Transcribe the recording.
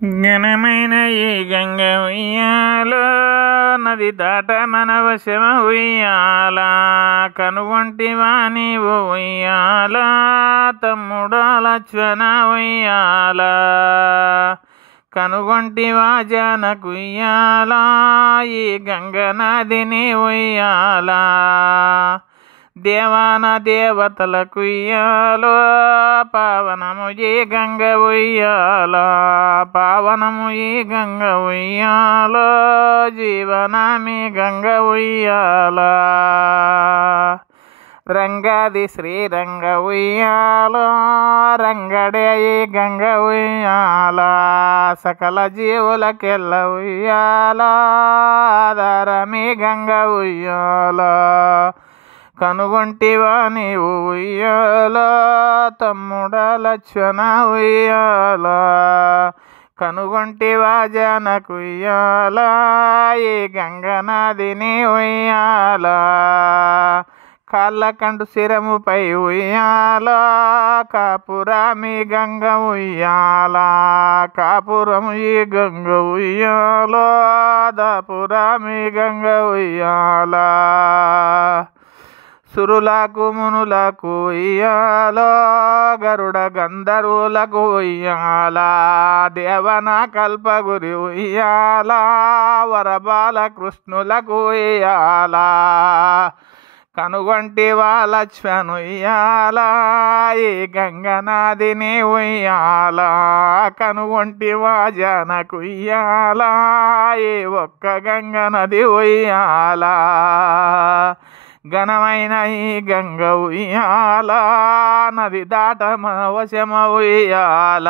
ఘనమైన ఈ గంగ ఉయ్యాలో నది దాట మన వశమ ఉయ్యాల కనుగొంటివా నీవు ఉయ్యాల తమ్ముడా లక్ష్మణ ఉయ్యాల కనుగొంటివా జనకుయ్యాల ఈ గంగ నదిని ఉయ్యాల దేవాన దేవతలకు ఉయ్యాలో పావనము ఈ గంగ ఉయ్యాల పావనము ఈ గంగ ఉయ్యాలో జీవనమి గంగ ఉయ్యాల రంగాది శ్రీరంగ ఉయ్యాలో రంగడే ఈ గంగ ఉయ్యాల సకల జీవులకెల్ల ఉయ్యాల ఆధారమి గంగ ఉయ్యాల కనుగొంటివా నీవు ఉయ్యాల తమ్ముడా లక్ష్మణ ఉయ్యాల కనుగొంటివా జనకు ఉయ్యాల ఈ గంగ నదిని ఉయ్యాల కాళ్ళకంటు శిరముపై ఉయ్యాల కాపురమి గంగ ఉయ్యాల కాపురము ఈ గంగ ఉయ్యాల దాపురమి గంగ ఉయ్యాల సురులకు మునులకు ఉయ్యాలో గరుడ గంధర్వులకు ఉయ్యాల దేవన కల్పగురి ఉయ్యాల వరబాల కృష్ణులకు ఉయ్యాల కనుగొంటివా లక్ష్మణ ఉయ్యాల ఈ గంగ నదిని ఉయ్యాల కనుగొంటివా జనకు ఉయ్యాల ఈ ఒక్క గంగ నది ఉయ్యాల ఘనమైన ఈ గంగ ఉయ్యాల నది దాట మన వశమ ఉయ్యాల